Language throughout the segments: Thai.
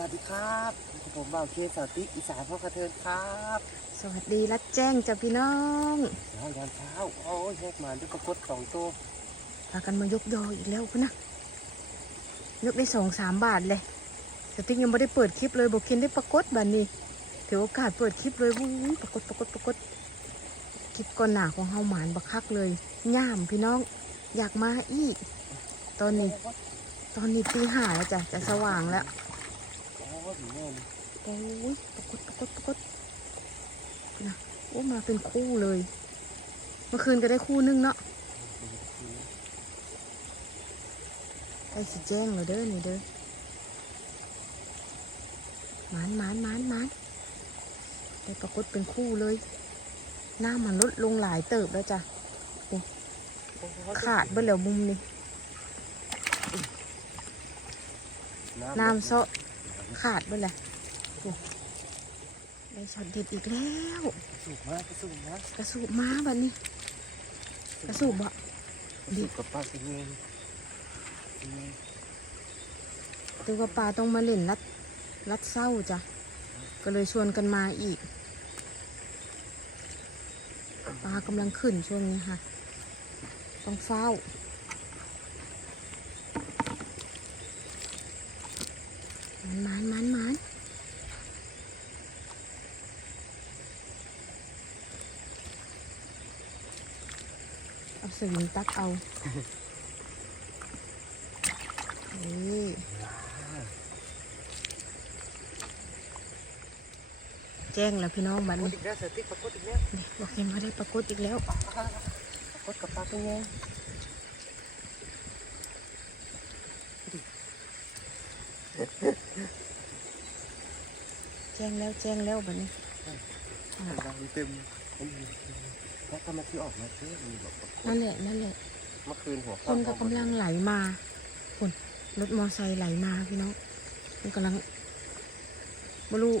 วัสดีครับผมบ่าวเคสาวติ๊กอีสานพ่อกระเทินครับ สวัสดีรัดแจ้งจ้ะพี่น้องเช้ายามเช้า โอ้ยแยกมาด้วยปรากฏสองตัวพากันมายกยออีกแล้วคุณนะยกได้สองสามบาทเลยสติ๊กยังไม่ได้เปิดคลิปเลยบอกเคนได้ปรากฏบันนี้ถือโอกาสเปิดคลิปเลยวุ้ยปรากฏปรากฏปรากฏคลิปก่อนหนาของเฮาหมานบักคักเลยย่ามพี่น้องอยากมาอีก ตอนนี้ ตอนนี้ตีห้าแล้วจ้ะจะสว่างแล้วโอ้ยแม่น โอ้ยปรากฏปรากฏปรากฏนะโอ้มาเป็นคู่เลย เมื่อคืนก็ได้คู่นึงเนาะใกล้สิแจ้งแล้วเด้อนี่เด้อหมานหมานหมานหมานได้ปรากฏเป็นคู่เลย หน้ามันลดลงหลายเติบแล้วจ้ะขาดเบิ่แล้วมุมนี่น้ำเซาะขาดเบิ่แล้วโอ้ ได้ช็อตเด็ดอีกแล้วสูบมากสูบนะกระสูบม้าบัดนี้ กระสูบบ่สูบกับปลาเป็นไงตัวว่าปลาต้องมาเล่นรัดรัดเศร้าจ้ะ ก็เลยชวนกันมาอีก ปลากำลังขึ้นช่วงนี้ค่ะ ต้องเฝ้ามันมันมันมันเอา สวิงตักเอา นี่แจ้งแล้วพี่น้องบันี้อีกแล้าวติ๊กปรากฏอีกแล้วนี่บอกยังไม่ได้ปรากฏอีกแล้วปรากฏกับปลาเป็นไงแจ้งแล้วแจ้งแล้วบัดนี้เต็ม แล้วทำไมที่ออกมาเชื่อมีแบบปรากฏนั่นแหละนั่นแหละเมื่อคืนหัวคนก็กำลังไหลมาคนรถมอไซค์ไหลมาพี่น้องมันกำลังบรู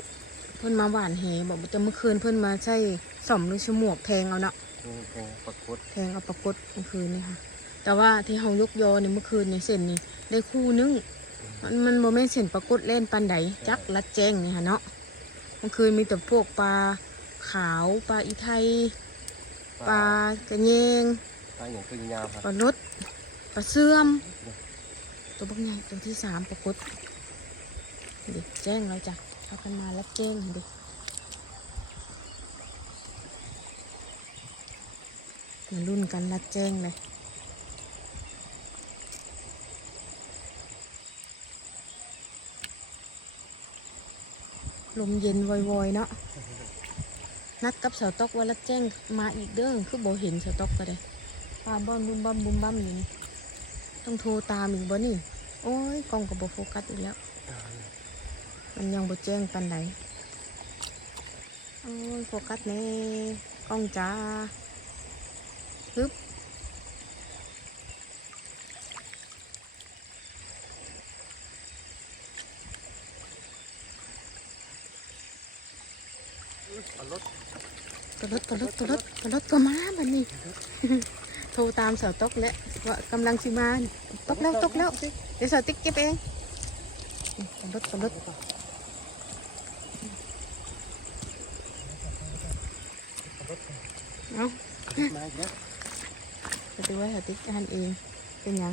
เพิ่นมาหวานเหบอกว่าจะเมื่อคืนเพิ่นมาใช่สอมหรือชมวกแทงเอาเนาะปรากฏแทงเอาปรากฏเมื่อคืนนี่ค่ะ แต่ว่าที่เฮายกยอเนี่ยเมื่อคืนเนี่ยเส้นนี่ได้คู่นึงมันมันโมเมนเส้นปรากฏเล่นปันไดจักรัดแจ้งนี่ค่ะเนาะเมื่อคืนมีแต่พวกปลาขาวปลาอีไทย ปลากระเยงปลาอย่างคือยาวครับปลารดปลาเสื่อม ตัวบักใหญ่ตัวที่สามปรากฏเด็กแจ้งแล้วจ้ะพากันมารับแจ้งเด็กมารุ่นกันรับแจ้งเลยลมเย็นวอยๆเนาะ นัดกับสาวตอกว่าละแจ้งมาอีกเด้อคือบ่เห็นสาวตอกก็ได้ปลาบ้อมบุ้มบ้มบุ้มบ้มอยู่นี่ต้องโทรตามอีกบ่นี่ โอ้ยกล้องกับบโฟกัสอีกแล้ว มันยังบ่แจ้งปันไหนโอ้ยโฟกัสแน่กล้องจ้าฮึบ ปลารถตัวรถตัวรถตัวรถตัวรถก็มาบัดนี้ โทรตามสาวตกแล้วว่ากำลังสิมาตกแล้วตกแล้วเดี๋ยวสาวติ๊กเก็บเองนี่ตัวรถตัวรถเอามาอีกแล้วจะดูว่าสาวติ๊กอ่านเองเป็นหยัง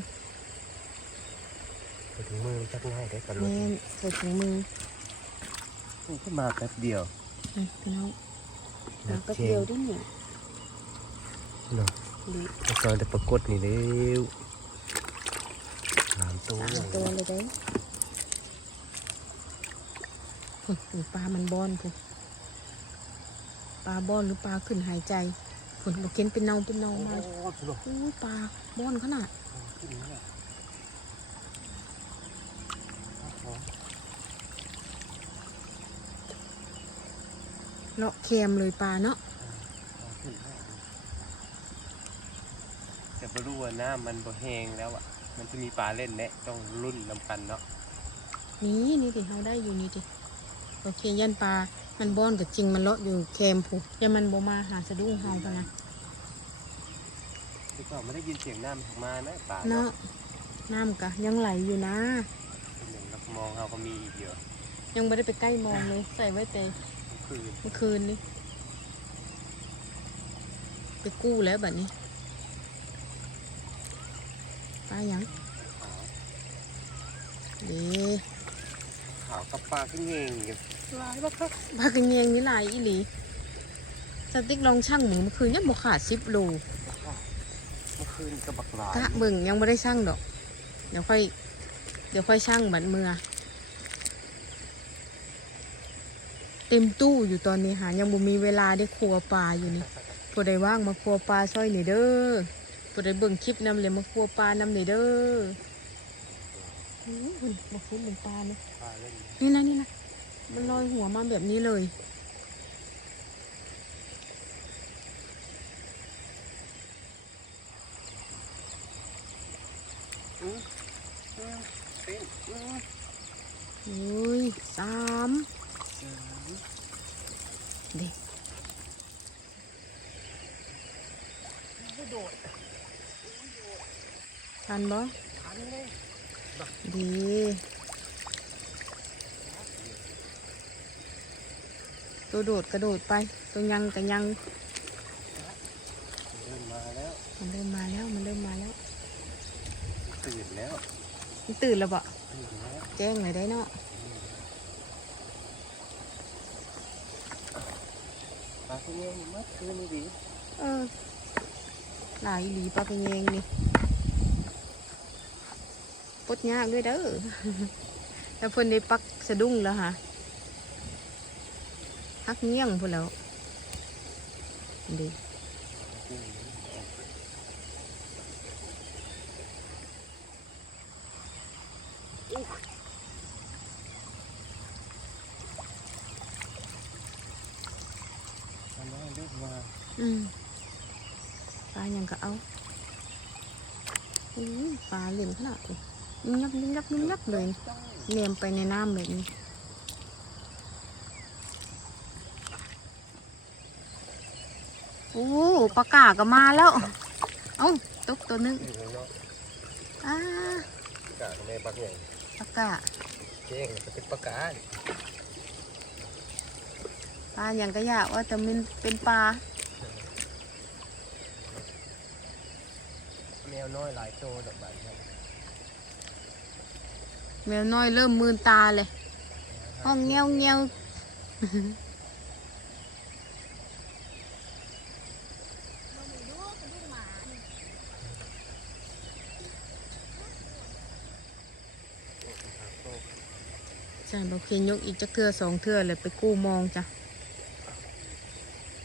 ไปถึงมือมันจักง่ายได้ปลารถแม่นใส่ถุงมือมันก็มาแป๊บเดียวนี่ พี่น้องมาแป๊บเดียวดิหนิเนาะหรือแต่ตอนแต่ปรากฏนี่เร็วสามตัวสามตัวเลยเด้พุ่นพุ่นปลามันบอนพุ่นปลาบอนหรือปลาขึ้นหายใจพุ่นบอกเห็นเป็นเนาเป็นเนาโอ้มาโหสุดหรออู้ปลาบอนขนาด ขึ้นนี่แหละ เลาะเค็มเลยปลาเนาะแต่ไม่รู้ว่าน้ำมันบ่แห้งแล้วอะ มันจะมีปลาเล่นแนะต้องรุ่นนำกันเนาะนี่นี่ดิเขาได้อยู่นี่ดิโอเคยันปลา มันบอนกับจริงมันเลาะอยู่เค็มผูยันมันบ่มาหาสะดุ้งเฮาปะนะที่ก็ไม่ได้ยินเสียงน้ำออกมานะปลาเนาะน้ำกะยังไหลอยู่นะหนึ่งเรามองเราก็มีอีกเยอะยังไม่ได้ไปใกล้มองเลยใส่ไว้แต่ คือเมื่อคืนนี้ไปกู้แล้วบัดนี้ปลาหยังขาวเด้ขาวกับปลาขึ้นเองอยู่ลายบักครับปลากระเยงนี่หลายอีหลีสติ๊กลองช่างหมูเมื่อคืนยังบ่ขาดสิบโลเมื่อคืนกับบักหลายกะเบิ่งยังไม่ได้ช่างดอก เดี๋ยวค่อย เดี๋ยวค่อยช่างบัดเมื่อ เต็มตู้อยู่ตอนนี้หายังบ่มีเวลาได้ครัวปลาอยู่นี่ผู้ใดว่างมาครัวปลาซอยนี่เด้อผู้ใดเบิ่งคลิปนำเลยมาครัวปลานำนี่เด้ออู้หูมาคุ้มเป็นปลาเนาะนี่นะนี่นะมันลอยหัวมาแบบนี้เลยอืออือเป็นอืออุ้ยสามเด็ก โดด ทันบ่ทันเลยดีตัวโดดกระโดดไป ตัวยังกระยังเริ่มมาแล้ว มันเริ่มมาแล้ว มันเริ่มมาแล้ว ตื่นแล้ว มันตื่นแล้วบ่ตื่นแล้วแจ้งเลยได้เนาะปลาขึ้นเองเมื่อคืนนี่ดี เออ หลายอีหลีปลากระเยงนี่ ปดยากด้วยเด้อแล้วเพิ่นได้ปักสะดุ้งแล้วฮะฮักเงี้ยงพุ่นแล้วดีทำได้เลือกมาอืมปลายังก็เอาปลาเหลี่ยมขนาดนี้ งยับยุ่งยับยุ่งยับเลยเนียมไปในน้ำแบบนี้โอ้ปลากาก็มาแล้ว เอ้าตกตัวหนึงอ่างนอกากะในปักใหญ่ปลากาเจ๊งจะเป็นปลากาปลาอย่างก็อยากว่าแต่มันเป็นปลาแมวน้อยหลายโตดอกใบครับ แมวน้อยเริ่มมืนตาเลย ห้องเงี้ยวเงี้ยวใช่บอกเคนยกอีกจะเทือสองเทือเลยไปกู้มองจ้ะ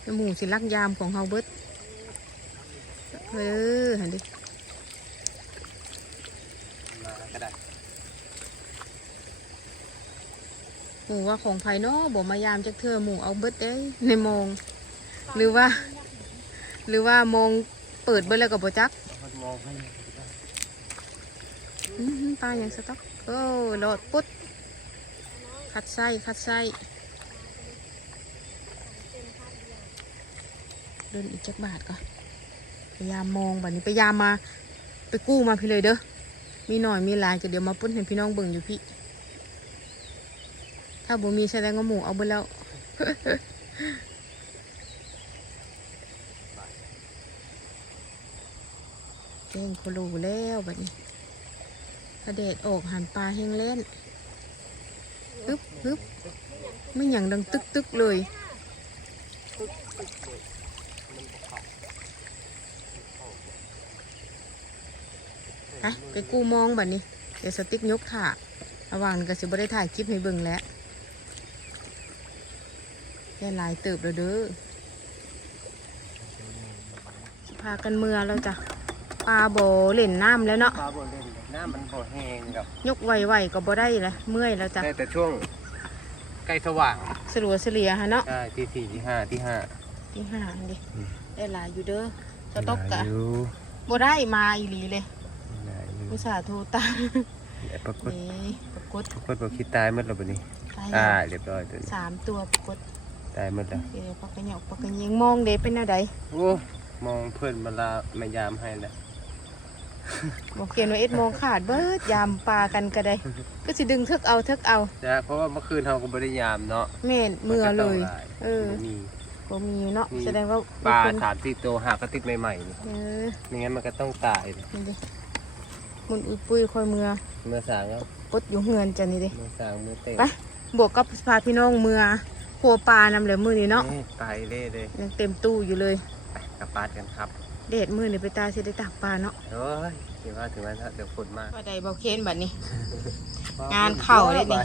น้ำหมูสิลักยามของเฮาเบิดเออหันดิ มาก็ได้ หูว่าของภายนอกบอกมายามจะเทื่อหมูเอาเบิดได้ในมอง หรือว่า หรือว่ามองเปิดเบิดแล้วก็บ่จักมันมองให้อื้อหือปลาอย่างสต๊อกโอ้โหลดปุ๊ดคัดไส้คัดไส้เดินอีกจักบาทก่อนพยายามมองแบบนี้พยายามมา ไปกู้มาพี่เลยเด้อมีหน่อยมีหลายก็เดี๋ยวมาปุ้นเห็นพี่น้องเบิ่งอยู่พี่ ถ้าบ่มีแสดงว่าหมูเอาไปแล้วแจ้งโคลูแล้วแบบนี้กระเดดอกหันปลาแห้งเล่นฮึบฮึบไม่อย่างดังตึกตึกเลยไปไปกูมองแบบนี้ เดี๋ยวสติ๊กยกถ่าระหว่างก็สิบ่ได้ถ่ายคลิปให้เบิ่งแล้ว แค่หลายเติบแล้วเด้อสิพากันเมือแล้วจ้ะปลาโบเล่นน้ำแล้วเนาะปลาบ่เล่นเลยน้ำมันบ่แห้งกับยกไหวๆก็บ่ได้เลยเมื่อยแล้วจ้ะได้แต่ช่วงใกล้สว่างสลัวเสลียฮะเนาะใช่ที่สี่ที่ห้าที่ห้าที่ห่างดิได้หลายอยู่เด้อสต๊อกกะอยู่บ่ได้มาอีหลีเลยหลายอยู่อุตส่าห์โทรตามเดี๋ยวปรากฏนี่ปรากฏปรากฏว่าคิดตายหมดแล้วบัดนี้ตายตาแล้วยเรียบร้อยตัวนี้สามตัวปรากฏ ตายหมดแล้วเดี๋ยวปากกระเหยอกปากกระเยงมองเด้เป็นอะไรโอ้มองเพื่อนมาลามายามให้แล้วบอกเขียนว่าเอ็ดโมงขาดเบิดยามปลากันก็ได้ก็สิดึงเทึกเอาเทึกเอานะเพราะว่าเมื่อคืนเราก็บริยามเนาะแม่นเมื่อเลยมันก็ต้องหาเออมีบ่มีเนาะมีแสดงว่าปลาคนสามสี่ตัวหากระติกใหม่ๆนี่เออไม่งั้นมันก็ต้องตายเลยนี่ดิมุนอุยปุ้ยคอยเมื่อเมื่อสางแล้วกดอยู่เฮือนจ้ะนี่ดิเมื่อสางเมื่อเตะไปบวกกับพาพี่น้องเมื่อ หัวปลานำเหลือมือนี้เนาะตายเล่เลยยังเต็มตู้อยู่เลยไปกลับบ้านกันครับ เดดมือนี่ไปตาสิได้ตักปลาเนาะโอ้ยคิดว่าถึงวันเดี๋ยวฝนมากว่าใดเบาเคนบัดนี้ งานเข้าเลยนี่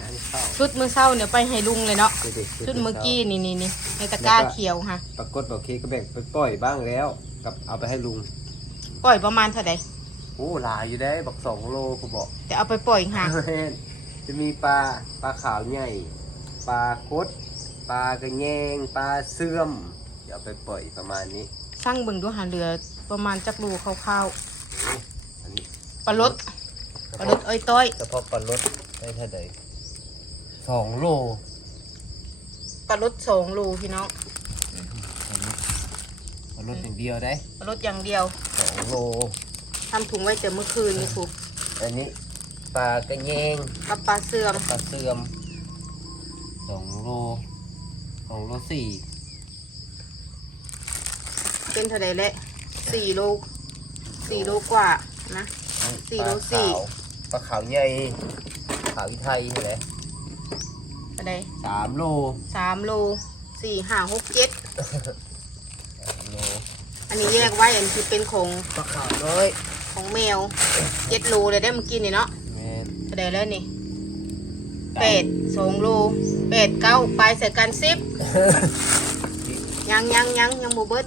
งานเข้าชุดมือเศร้าเนี่ยไปให้ลุงเลยเนาะดูดิชุดเมื่อกี้นี่นี่นี่ในตะกร้าเขียวค่ะปรากฏบอกเคก็แบ่งไปปล่อยบ้างแล้ว กับเอาไปให้ลุงปล่อยประมาณเท่าใดโอ้หลายอยู่ได้บักสองโลกูบอก แต่เอาไปปล่อยค่ะจะมีปลาปลาขาวใหญ่ ปลากดปลากระแยงปลาเสื่อมเดี๋ยวเอาไปปล่อยประมาณนี้สร้างเบิ่งดูหาเรือประมาณจักรูคร่าวโอ้อันนี้ๆปลาลดปลาลดอ้อยต้อยเฉพาะปลารสได้เท่าใดสองโลปลาลดสองรูพี่น้องปลารสอย่างเดียวได้ปลาลดอย่างเดียวสองโล ทำถุงไว้แต่เมื่อคืนนี่ครูอันนี้ปลากระแยงกับปลาเสื่อมปลาเสื่อม สองโลสองโลสี่เป็นเท่าใดแหละสี่โลสี่โลกว่านะ สี่โลสี่ ปลาขาวใหญ่ขาวอีไทยใช่ไหมเท่าใดสามโลสามโลสี่ห้าหกเจ็ดสามโลอันนี้แยกไว้อันที่เป็นของปลาขาวน้อยของแมวเจ็ดโลเลยได้เมื่อกี้นี่เนาะแม่นเท่าใดแล้วนี่แปดสองโล แปดเก้าปลายใส่กันสิบยังยังยังยังโมเบิด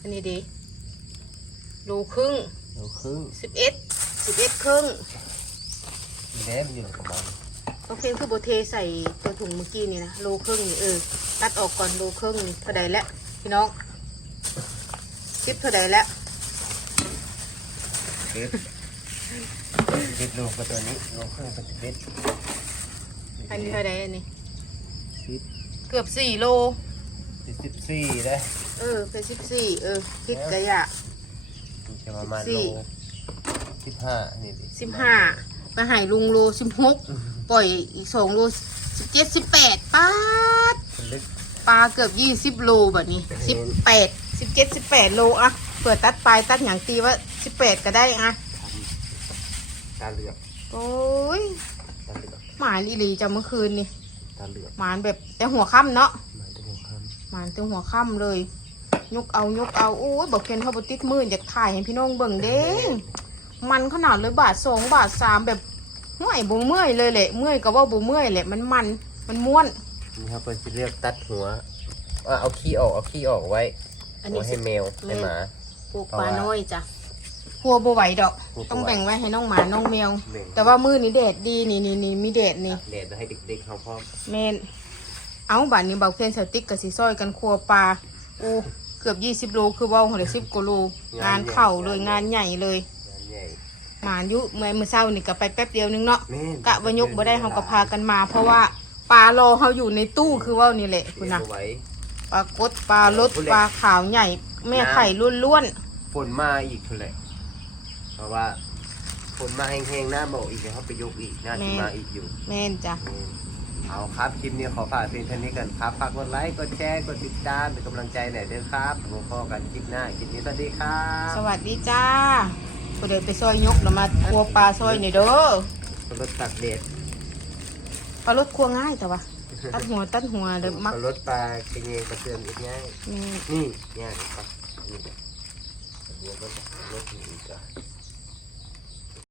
อันนี้ดีโลครึ่งโลครึ่งสิบเอ็ดสิบเอ็ดครึ่งมีแหนมอยู่ในกระบอกโอเคคือโบเทใส่ตัวถุงเมื่อกี้นี่นะโลครึ่งนี่เออตัดออกก่อนโลครึ่งนี่เท่าใดแล้วพี่น้องสิบเท่าใดแล้ว เด็ดเด็ดโลกว่าตัวนี้โลครึ่งเป็นสิบเอ็ดอันนี้เท่าใดอันนี้ สิบเกือบสี่โลเป็นสิบสี่ได้เออ เป็นสิบสี่เออพริกกระยะมันจะประมาณสิบสี่โลสิบห้านี่ดิสิบห้าไปใหายลุงโลสิบหกปล่อยอีกสองโลสิบเจ็ดสิบแปดป้าดเป็นลึกปลาเกือบยี่สิบโลแบบนี้สิบแปดสิบเจ็ดสิบแปดโลอะเปิดตัดปลายตัดอย่างตีว่าสิบแปดก็ได้อะ ตาเหลือกโอ้ยตาเหลือกหมาลีลีจะเมื่อคืนนี่ตาเหลือกหมานแบบแต่หัวค่ำเนาะมาถึงหัวค่หมานแต่หัวค่ำเลย ยกเอายกเอาโอ้ยบอกเคนเขาบติดมืออยากถ่ายให้พี่น้องเบิ่งเด้งมันขนาดเลยบาทสองบาทสามแบบเมื่อยบ่เมื่อยเลยแหละเมื่อยก็ว่าบ่เมื่อยแหละมันมันมันม้วนำนี่ครับเพื่อนจะเรียกตัดหัวว่าเอาขี้ออกเอาขี้ออกไว้อันหัวนี้ให้แมวให้หมา ปลูกปลาน้อยจ้ะ กลัวบ่ไหวดอก กลัวบ่ไหว ต้องแบ่งไว้ให้น้องหมาน้องแมวแบ่งแต่ว่ามือนี้แดดดีนี่นี่นี่มีแดดนี่แดดจะให้เด็กๆเขาพร้อมแม่นเอาบาดนี้เบาเคนสติ๊กกับสีซอยกันครัวปลาโอ้เกือบยี่สิบโลคือเว่าหัวสิบกว่าโลงานเข่าเลยงานใหญ่เลย งานใหญ่หมายุเมื่อมื้อเช้านี่ก็ไปแป๊บเดียวนึงเนาะแม่นกะวายกบ่ได้เฮาก็พากันมา เพราะว่าปลารอเฮาอยู่ในตู้คือเว่านี่แหละคุณนะเลี้ยงเอาไว้ปลากดปลารสปลาขาวใหญ่ แม่ไข่ล้วนฝนมาอีกเท่าไหร่เพ ราะว่าฝนมาแห้งๆหน้าบอกอีกเดี๋ยวเขาไปยกอีกน่าจะมาอีกอยู่ๆแม่นจ้ะเอาครับคลิปนี้ขอฝากเพียงเท่านี้กันครับฝากกดไลค์กดแชร์กดติดตามเป็นกำลังใจหน่อยเด้อครับผมพอกันคลิปหน้าคลิปนี้สวัสดีครับสวัสดีจ้าผู้ใดไปซอยยกแล้วมาครัวปลาซอยนี่เด้อรถตักเด็ดปลารสครัวง่ายแต่ว่าตัดหัวตัดหัวเลยมักรถปลากระเงงกระเทือนอีกง่ายแม่นนี่ง่ายครับนี่แบบเดี๋ยวก็รถอีกอะ